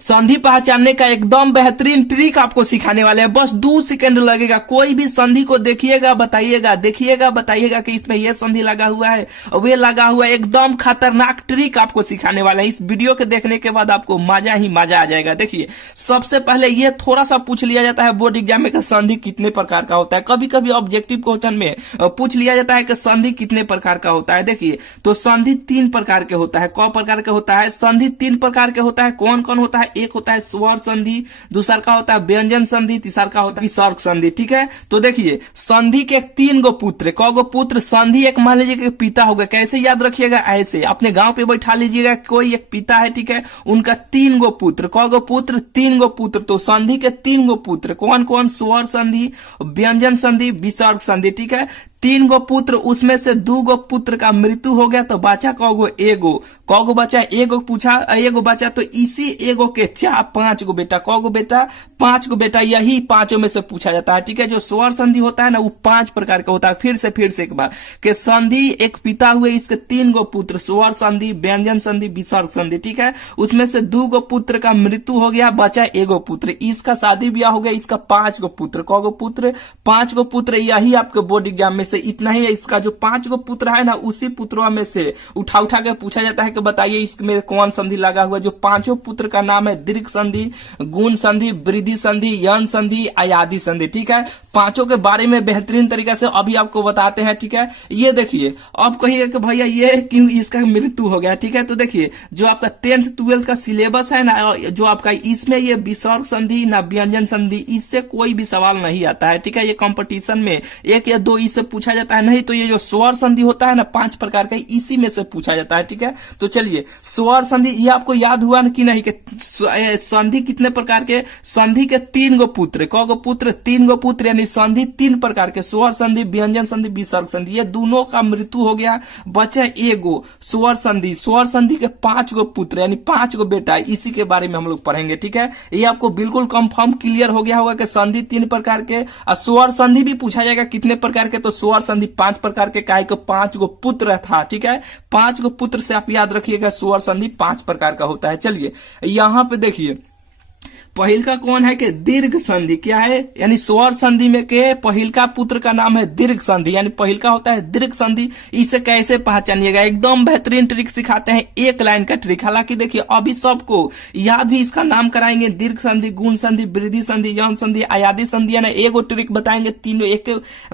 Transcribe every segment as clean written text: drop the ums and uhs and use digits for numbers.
संधि पहचानने का एकदम बेहतरीन ट्रिक आपको सिखाने वाले हैं। बस 2 सेकंड लगेगा। कोई भी संधि को देखिएगा, बताइएगा, देखिएगा, बताइएगा कि इसमें ये संधि लगा हुआ है और वे लगा हुआ है। एकदम खतरनाक ट्रिक आपको सिखाने वाले हैं। इस वीडियो के देखने के बाद आपको मजा ही मजा आ जाएगा। देखिए, सबसे पहले ये थोड़ा सा पूछ लिया जाता है बोर्ड एग्जाम में कि संधि कितने प्रकार का होता है। कभी कभी ऑब्जेक्टिव क्वेश्चन में पूछ लिया जाता है कि संधि कितने प्रकार का होता है। देखिए, तो संधि 3 प्रकार के होता है। कौ प्रकार के होता है? संधि 3 प्रकार के होता है। कौन कौन होता है? एक होता है स्वर संधि, दूसरा का होता है व्यंजन संधि, तीसरा का होता है विसर्ग संधि। ठीक है, तो देखिए, संधि के 3 गो पुत्र। कौ गो पुत्र? संधि एक मान लीजिए कि पिता होगा। कैसे याद रखिएगा? ऐसे अपने गांव पे बैठा लीजिएगा, कोई एक पिता है, ठीक है, उनका 3 गो पुत्र। कौ गो पुत्र? 3 गो पुत्र। तो संधि के 3 गो पुत्र कौन कौन? स्वर संधि, व्यंजन संधि, विसर्ग संधि। ठीक है, 3 गो पुत्र, उसमें से 2 गो पुत्र का मृत्यु हो गया तो बचा कौगो? एगो। कौगो बचा? एगो पूछा, एगो बचा, तो इसी एगो के 5 गो बेटा। कौगो बेटा? 5 गो बेटा। यही 5 में से पूछा जाता है। ठीक है, जो स्वर संधि होता है ना, वो 5 प्रकार का होता है। फिर से एक बार कि संधि एक पिता हुए, इसके 3 गो पुत्र, स्वर संधि, व्यंजन संधि, विसर्ग संधि। ठीक है, उसमें से 2 गो पुत्र का मृत्यु हो गया, बचा एगो पुत्र। इसका शादी ब्याह हो गया, इसका 5 गो पुत्र। कौगो पुत्र? 5 गो पुत्र। यही आपके बोर्ड एग्जाम में से इतना ही है। इसका जो 5 गो पुत्र है ना, उसी पुत्रों में से उठा के पूछा जाता है कि बताइए इसमें कौन संधि लगा हुआ है। जो 5 पुत्र का नाम है दीर्घ संधि, गुण संधि, वृद्धि संधि, यन संधि, अयादि संधि। ठीक है, 5 के बारे में बेहतरीन तरीके से अभी आपको बताते हैं। ठीक है, ये देखिए, अब कहिए कि भैया ये क्यों इसका मृत्यु हो गया। ठीक है, तो देखिए, जो आपका 10th 12th का सिलेबस है ना, जो आपका इसमें ये विसर्ग संधि ना व्यंजन संधि, इससे कोई भी सवाल नहीं आता है। ठीक है, ये कंपटीशन में 1 या 2 इससे पूछा जाता है। नहीं तो ये जो स्वर संधि होता है ना, 5 प्रकार का, इसी में से पूछा जाता है। ठीक है, तो चलिए, स्वर संधि ये आपको याद हुआ कि नहीं कि संधि कितने प्रकार के? संधि के 3 गो पुत्र। कौ गो पुत्र? 3 गो पुत्र, यानी संधि 3 प्रकार के, स्वर संधि, व्यंजन संधि, विसर्ग संधि। ये दोनों का मृत्यु हो गया, बचा एगो स्वर संधि। स्वर संधि के 5 गो पुत्र, यानी 5 गो बेटा। इसी के बारे में हम लोग पढ़ेंगे। ठीक है, ये आपको बिल्कुल कंफर्म क्लियर हो गया होगा कि संधि 3 प्रकार के, और स्वर संधि भी पूछा जाएगा कितने प्रकार के, तो स्वर संधि 5 प्रकार के। काय को 5 गो पुत्र था। ठीक है, 5 गो पुत्र से आप याद रखिएगा स्वर संधि 5 प्रकार का होता है। चलिए, यहां पे देखिए, पहिल का कौन है कि दीर्घ संधि। क्या है? यानी स्वर संधि में के पहिल का पुत्र का नाम है दीर्घ संधि, यानी पहिल का होता है दीर्घ संधि। इसे कैसे पहचानिएगा? एकदम बेहतरीन ट्रिक सिखाते हैं, 1 लाइन का ट्रिक। हालांकि देखिए, अभी सबको याद भी इसका नाम कराएंगे। दीर्घ संधि, गुण संधि, वृद्धि संधि, यौन संधि, अयादि संधि, यानी एगो ट्रिक बताएंगे।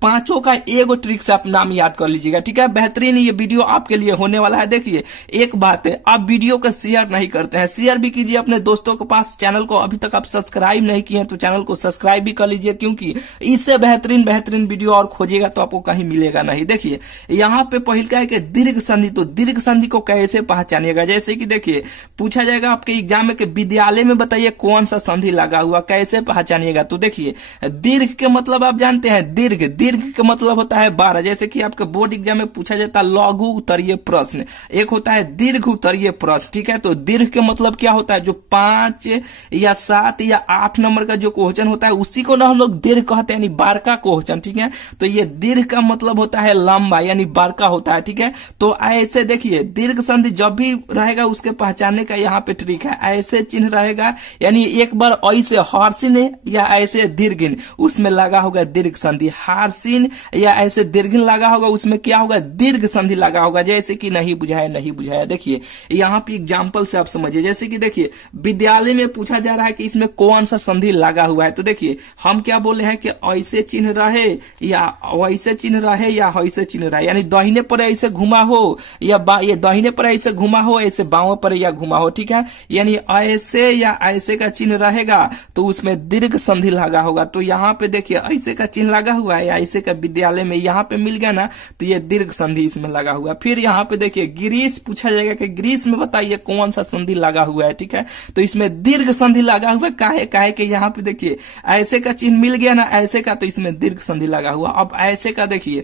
5 का एगो ट्रिक से आप नाम याद कर लीजिएगा। ठीक है, बेहतरीन ये वीडियो आपके लिए होने वाला है। देखिए, एक बात है, आप वीडियो को शेयर नहीं करते हैं, शेयर भी कीजिए अपने दोस्तों के पास। चैनल को अभी तक आप सब्सक्राइब नहीं किए हैं तो चैनल को सब्सक्राइब भी कर लीजिए, क्योंकि इससे बेहतरीन वीडियो और खोजिएगा तो आपको कहीं मिलेगा नहीं। देखिए, यहाँ पे पहिल का है कि दीर्घ संधि। तो दीर्घ संधि को कैसे पहचानिएगा? जैसे कि देखिए, पूछा जाएगा आपके एग्जाम में कि विद्यालय में बताइए कौन सा संधि लगा हुआ, कैसे पहचानिएगा? तो देखिए, दीर्घ के मतलब आप जानते हैं, दीर्घ का मतलब होता है 12। जैसे कि आपके बोर्ड एग्जाम में पूछा जाता है लघु उत्तरीय प्रश्न, एक होता है दीर्घ उत्तरीय प्रश्न। ठीक है, तो दीर्घ के मतलब क्या होता है? जो 5 या 7 या 8 नंबर का जो क्वेश्चन होता है उसी को ना हम लोग दीर्घ कहते हैं, यानी बारका क्वेश्चन। ठीक है, तो ये दीर्घ का मतलब होता है लंबा, यानी बारका होता है। ठीक है, तो ऐसे देखिए, दीर्घ संधि जब भी रहेगा उसके पहचानने का यहाँ पे ट्रिक है। ऐसे चिन्ह रहेगा, यानी एक बार ऐसे हर्षिन या ऐसे दीर्घिन, उसमें लगा होगा दीर्घ संधि। हर्षिन या ऐसे दीर्घिन लगा होगा, उसमें क्या होगा? दीर्घ संधि लगा होगा। जैसे कि नहीं बुझाया। देखिए, यहाँ पे एग्जाम्पल से आप समझिए। जैसे कि देखिए, विद्यालय में पूछा जा रहा है कि इसमें कौन सा संधि लगा हुआ है। तो देखिए, हम क्या बोले हैं कि ऐसे चिन्ह रहे या वैसे चिन्ह रहे या वैसे चिन्ह रहे, यानी दाहिने पर ऐसे घुमा हो या ये दाहिने पर ऐसे घुमा हो, ऐसे बाएं पर या घुमा हो। ठीक है, यानी ऐसे या ऐसे का चिन्ह रहेगा तो उसमें दीर्घ संधि लगा होगा। तो यहाँ पे देखिए, ऐसे का चिन्ह लगा हुआ है या ऐसे का विद्यालय में यहाँ पे मिल गया ना, तो ये दीर्घ संधि इसमें लगा हुआ। फिर यहाँ पे देखिए, ग्रीस पूछा जाएगा कि ग्रीस में बताइए कौन सा संधि लगा हुआ है। ठीक है, तो इसमें दीर्घ संधि लगा हुआ। काहे कि यहाँ पे देखिए, ऐसे का चिन्ह मिल गया ना, ऐसे का, तो इसमें दीर्घ संधि लगा हुआ। अब ऐसे का देखिए,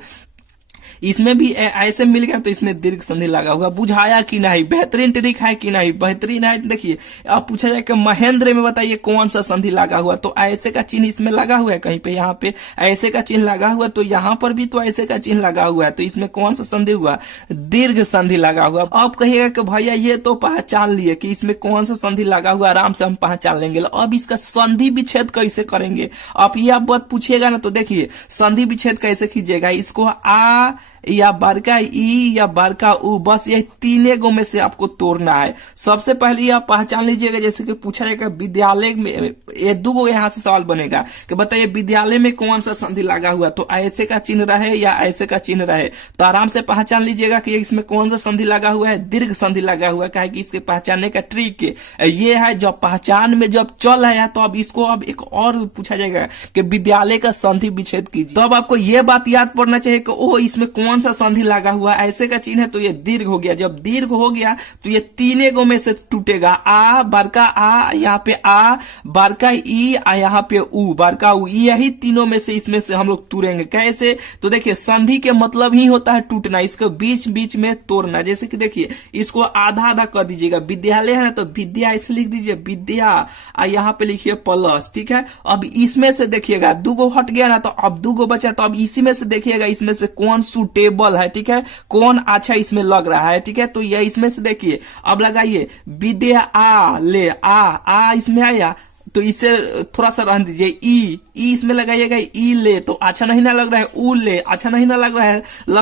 इसमें भी ऐसे मिल गया तो इसमें दीर्घ संधि लगा हुआ। बुझाया कि नहीं, बेहतरीन ट्रिक है कि नहीं, बेहतरीन है। देखिए अब पूछा जाए कि महेंद्र में बताइए कौन सा संधि लगा हुआ, तो ऐसे का चिन्ह इसमें लगा हुआ है, कहीं पे यहाँ पे ऐसे का चिन्ह लगा हुआ, तो यहाँ पर भी तो ऐसे का चिन्ह लगा हुआ है, तो इसमें कौन सा संधि हुआ, दीर्घ संधि लगा हुआ। अब कहिएगा कि भैया ये तो पहचान लिए कि इसमें कौन सा संधि लगा हुआ, आराम से हम पहचान लेंगे। अब इसका संधि विच्छेद कैसे करेंगे, आप यह बात पूछिएगा ना, तो देखिए संधि विच्छेद कैसे कीजिएगा, इसको आ या बड़का ई या बड़का उ, बस ये तीने गो में से आपको तोड़ना है। सबसे पहले आप पहचान लीजिएगा, जैसे कि पूछा जाएगा विद्यालय में, ये दो गो यहाँ से सवाल बनेगा कि बताइए विद्यालय में कौन सा संधि लगा हुआ, तो ऐसे का चिन्ह रहे या ऐसे का चिन्ह रहे, तो आराम से पहचान लीजिएगा कि इसमें कौन सा संधि लगा हुआ है, दीर्घ संधि लगा हुआ है। कहे कि इसके पहचानने का ट्रिक ये है, जब पहचान में जब चल है तो अब इसको अब एक और पूछा जाएगा कि विद्यालय का संधि विच्छेद कीजिए, तो अब आपको यह बात याद पड़ना चाहिए कि ओ इसमें कौन सा संधि लगा हुआ, ऐसे का चिन्ह है तो ये दीर्घ हो गया। जब दीर्घ हो गया तो ये तीने गो में से टूटेगा, आ बड़का आ, यहाँ पे आ बड़का ई, यहाँ पे उ बड़का उ, यही तीनों में से इसमें से हम लोग तोड़ेंगे। कैसे, तो देखिए संधि के मतलब ही होता है टूटना, इसको बीच बीच में तोड़ना। जैसे कि देखिए इसको आधा आधा कर दीजिएगा, विद्यालय है ना तो विद्या ऐसे लिख दीजिए विद्या, यहाँ पे लिखिए प्लस, ठीक है। अब इसमें से देखिएगा दूगो हट गया ना, तो अब दूगो बचा, तो अब इसी में से देखिएगा इसमें से कौन सुटेबल है, ठीक है, कौन अच्छा इसमें लग रहा है, ठीक है। तो ये इसमें से देखिए अब लगाइए विद्या आ ले, आ इसमें आया तो इसे थोड़ा सा रहने दीजिए, ई इसमें लगाइएगा, ई ले तो अच्छा नहीं ना लग रहा है, उ ले अच्छा नहीं ना लग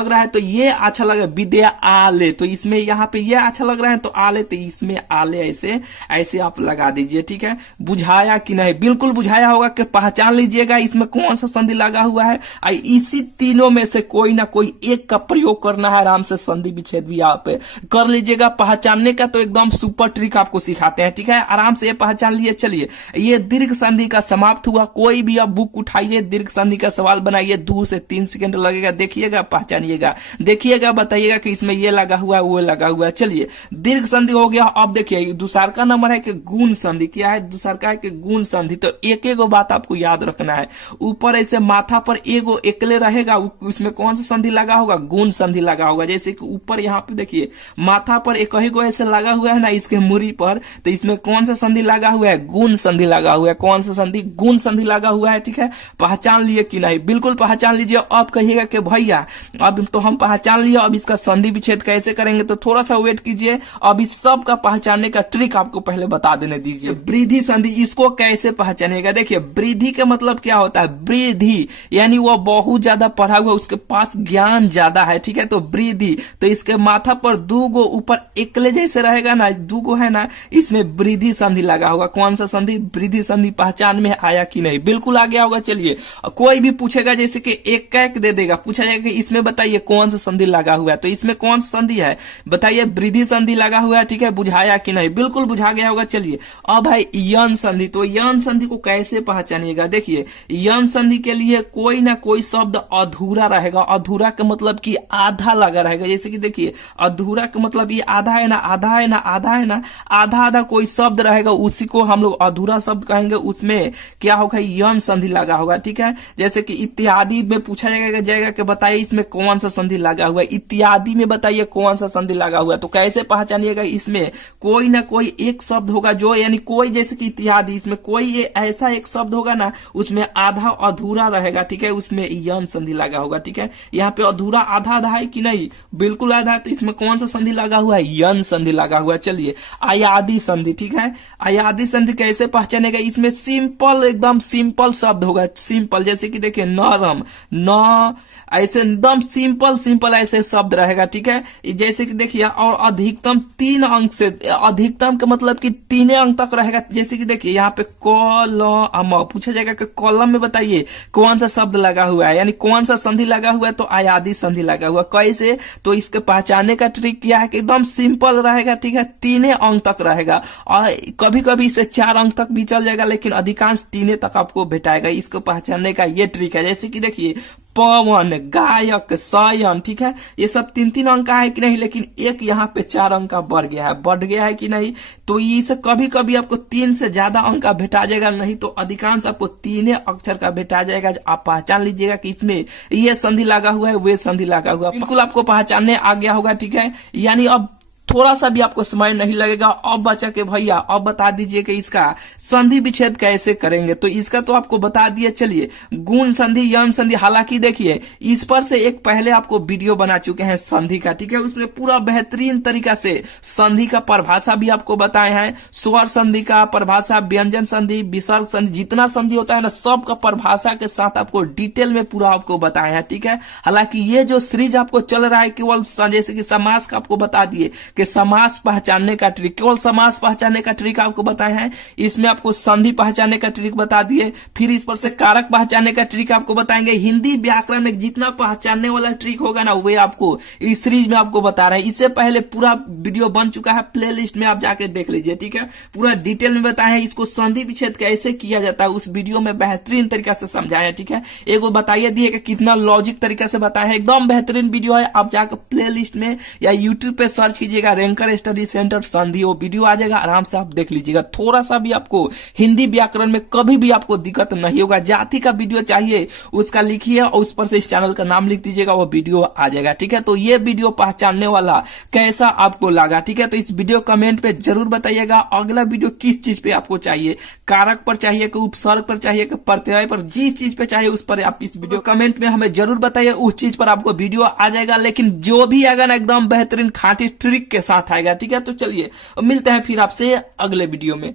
रहा है तो ये अच्छा लग रहा है विद्या आ ले, तो इसमें यहाँ पे ये अच्छा लग रहा है तो आ ले, तो इसमें आ ले ऐसे ऐसे आप लगा दीजिए, ठीक है। बुझाया कि नहीं, बिल्कुल बुझाया होगा कि पहचान लीजिएगा इसमें कौन सा संधि लगा हुआ है, इसी तीनों में से कोई ना कोई एक का प्रयोग करना है। आराम से संधि विच्छेद भी आप कर लीजिएगा। पहचानने का तो एकदम सुपर ट्रिक आपको सिखाते हैं, ठीक है, आराम से ये पहचान लिए। चलिए ये दीर्घ संधि का समाप्त हुआ। कोई भी आप बुक उठाइए, दीर्घ संधि का सवाल बनाइए, 2 से 3 सेकंड लगेगा, देखिएगा पहचानिएगा, देखिएगा बताइएगा कि इसमें ये लगा हुआ है वो लगा हुआ है। चलिए दीर्घ संधि हो गया। अब देखिए दूसरा का नंबर है कि गुण संधि। क्या है दूसरा का है कि गुण संधि। तो एक एक बात आपको याद रखना है, ऊपर ऐसे माथा पर एगो एकले रहेगा, उसमें कौन सा संधि लगा होगा, गुण संधि लगा होगा। जैसे कि ऊपर यहाँ पे देखिए माथा पर एक ही गो ऐसे लगा हुआ है ना इसके मुरी पर, तो इसमें कौन सा संधि लगा हुआ है, गुण संधि लगा हुआ है। कौन सा संधि, गुण संधि लगा हुआ है, ठीक है। पहचान लिए कि नहीं, बिल्कुल पहचान लीजिए। अब कहिएगा कि भैया अब तो हम पहचान लिए, अब इसका संधि विच्छेद कैसे करेंगे, तो थोड़ा सा वेट कीजिए। अब इस सब का पहचानने का ट्रिक आपको पहले बता देने दीजिए। वृद्धि संधि, इसको कैसे पहचानेगा, देखिए वृद्धि का मतलब क्या होता है, वृद्धि यानी वो बहुत ज्यादा पढ़ा हुआ, उसके पास ज्ञान ज्यादा है, ठीक है। तो वृद्धि, तो इसके माथा पर 2 गो ऊपर एकले जैसे रहेगा ना, 2 गो है ना, इसमें वृद्धि संधि लगा होगा। कौन सा संधि, वृद्धि संधि। पहचान में आया कि नहीं, बिल्कुल आ गया होगा। चलिए कोई भी पूछेगा जैसे कि एक का एक दे देगा, पूछा जाएगा कि इसमें बताइए कौन सा संधि लगा हुआ है, तो इसमें कौन सा संधि है बताइए, वृद्धि संधि लगा हुआ है, ठीक है। बुझाया कि नहीं, बिल्कुल बुझा गया होगा। चलिए अब है यन संधि। तो यन संधि को कैसे पहचानिएगा, देखिए यन संधि के लिए कोई ना कोई शब्द अधूरा रहेगा। अधूरा का मतलब कि आधा लगा रहेगा। जैसे कि देखिए अधूरा का मतलब ये आधा है ना, आधा है ना, आधा है ना, आधा आधा कोई शब्द रहेगा, उसी को हम लोग अधूरा शब्द कहेंगे। उसमें क्या होगा, यन संधि लगा होगा, ठीक है। जैसे कि इत्यादि में पूछा जाएगा कि बताइए इसमें कौन सा संधि लगा हुआ है, इत्यादि में बताइए कौन सा संधि लगा हुआ है। तो कैसे पहचानिएगा, इसमें कोई ना कोई एक शब्द होगा जो, यानी कोई जैसे कि इत्यादि, इसमें कोई ऐसा एक शब्द होगा ना उसमें आधा अधूरा रहेगा, ठीक है, उसमें यन संधि लगा होगा, ठीक है। यहाँ पे अधूरा आधा आधा है कि नहीं, बिल्कुल आधा है, तो इसमें कौन सा संधि लगा हुआ है, यन संधि लगा हुआ है। चलिए अयादि संधि, ठीक है। अयादि संधि कैसे पहचानेगा, इसमें सिंपल एकदम सिंपल शब्द होगा, सिंपल। जैसे कि देखिए नरम, न ऐसे एकदम सिंपल सिंपल ऐसे शब्द रहेगा, ठीक है। जैसे कि देखिए और अधिकतम 3 अंक से, अधिकतम का मतलब कि 3 अंक तक रहेगा। जैसे कि देखिए यहाँ पे कलम, पूछा जाएगा कि कॉलम में बताइए कौन सा शब्द लगा हुआ है, यानी कौन सा संधि लगा हुआ है, तो अयादि संधि लगा हुआ। कैसे, तो इसके पहचानने का ट्रिक क्या है कि एकदम सिंपल रहेगा, ठीक है, 3 अंक तक रहेगा, और कभी कभी इसे 4 अंक तक भी चल जाएगा, लेकिन अधिकांश 3 तक आपको भेटाएगा। इसको पहचानने का ये ट्रिक है। जैसे कि देखिए पवन, गायक, शयन, ठीक है। ये सब 3-3 अंक का है कि नहीं, लेकिन एक यहाँ पे 4 अंक का बढ़ गया है कि नहीं। तो इसे कभी कभी आपको 3 से ज्यादा अंक का भेटा जाएगा, नहीं तो अधिकांश आपको 3 अक्षर का भेटा जाएगा। आप पहचान लीजिएगा कि इसमें ये संधि लगा हुआ है, वे संधि लगा हुआ है, बिल्कुल आपको पहचानने आ गया होगा, ठीक है। यानी अब थोड़ा सा भी आपको समय नहीं लगेगा। अब बचा के भैया अब बता दीजिए कि इसका संधि विच्छेद कैसे करेंगे। तो इसका तो आपको बता दिए, चलिए गुण संधि, यन संधि, हालांकि देखिए इस पर से एक पहले आपको वीडियो बना चुके हैं संधि का, ठीक है। उसमें पूरा बेहतरीन तरीका से संधि का परिभाषा भी आपको बताए हैं, स्वर संधि का परिभाषा, व्यंजन संधि, विसर्ग संधि, जितना संधि होता है ना सब का परिभाषा के साथ आपको डिटेल में पूरा आपको बताए हैं, ठीक है। हालांकि ये जो सीरीज आपको चल रहा है केवल जैसे कि समास का आपको बता दिए कि समास पहचानने का ट्रिक, केवल समास पहचानने का ट्रिक आपको बताए हैं। इसमें आपको संधि पहचानने का ट्रिक बता दिए, फिर इस पर से कारक पहचानने का ट्रिक आपको बताएंगे। हिंदी व्याकरण में जितना पहचानने वाला ट्रिक होगा ना वे आपको इस सीरीज में आपको बता रहे हैं। इससे पहले पूरा वीडियो बन चुका है, प्लेलिस्ट में आप जाके देख लीजिए, ठीक है। पूरा डिटेल में बताए हैं इसको संधि विच्छेद कैसे किया जाता है, उस वीडियो में बेहतरीन तरीका से समझाया, ठीक है। एक वो बताइए दिए कि कितना लॉजिक तरीका से बताया है, एकदम बेहतरीन वीडियो है। आप जाकर प्लेलिस्ट में या यूट्यूब पे सर्च कीजिएगा रैंकर स्टडी सेंटर संधि, वो वीडियो आ जाएगा, आराम से आप देख लीजिएगा। थोड़ा सा भी आपको हिंदी व्याकरण में कभी भी आपको दिक्कत नहीं होगा। जाति का वीडियो चाहिए उसका लिखिए और उस पर से इस चैनल का नाम लिख दीजिएगा, वो वीडियो आ जाएगा, ठीक है। तो ये वीडियो पहचानने वाला कैसा आपको लगा, ठीक है। तो इस वीडियो कमेंट पे जरूर बताइएगा अगला वीडियो किस चीज पे आपको चाहिए, कारक पर चाहिए कि उपसर्ग पर चाहिए कि प्रत्यय पर, जिस चीज पे चाहिए उस पर आप इस वीडियो कमेंट में हमें जरूर बताइए, उस चीज पर आपको वीडियो आ जाएगा। लेकिन जो भी आएगा ना एकदम बेहतरीन खाटी ट्रिक के साथ आएगा, ठीक है। तो चलिए मिलते हैं फिर आपसे अगले वीडियो में।